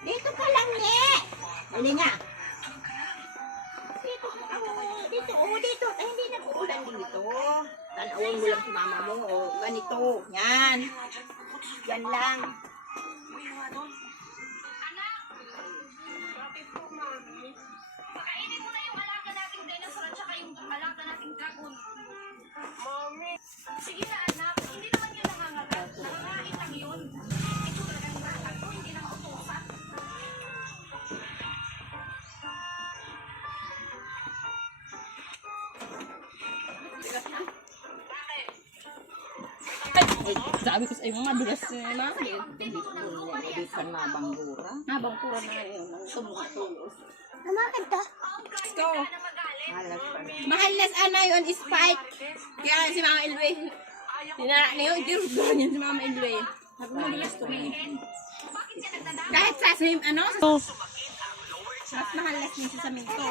Dito ka lang, ne. Dali nga. Dito ka. Dito, dito. Ay, hindi nag-uulan dito. Tanawin mo lang si mama mo. Ganito. Yan. Yan lang. Pakainin mo na yung alaga nating dinosaur at saka yung alaga nating dragon. Mami! Sige na anak, hindi naman yun nangangagat. Nangangain lang yun. Ito talagang bata ko, hindi na mautusan. Sabi ko sa iyo, madulas na yung mga Dito ka na banggura. habang pura na yun, sumutulos. Namakad ka? So, Halas pa rin. mahal na sana yun, Spike. Kaya si Mama Elway, tinara na yun, dirugdan yun si Mama Elway. Sabi mo, madulas to eh. Kahit sa same, ano, mas mahalas din sa minto.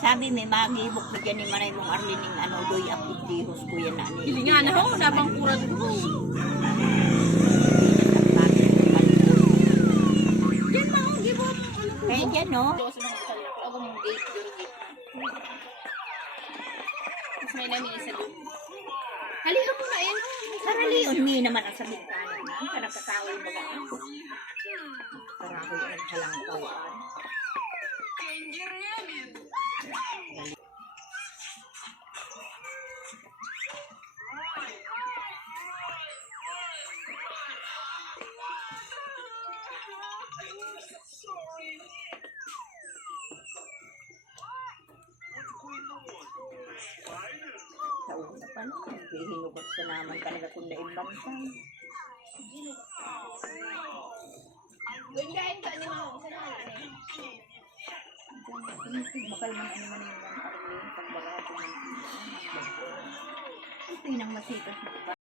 Sabi may magibok na dyan ni Maray mong Arlining doy apitihos ko yan na ni. Hilingan na ho, nabang pura doon. Diyan na ho, gibon. Kaya dyan no? Ako yung gate, yung gate. Mas may namin isa doon. Halika po na yun. Saralion ni naman ang sa bintana na. Sa nakakawin mo ka. Para ako yung halangkawan. Sa una pa no, hihinugot sa naman talaga kung naimbangsan. Gundahin ka ni Mama. Saan na halin? Bakal man ano man yung Arlene, pagbaga ko ng ito yung masitas na ba?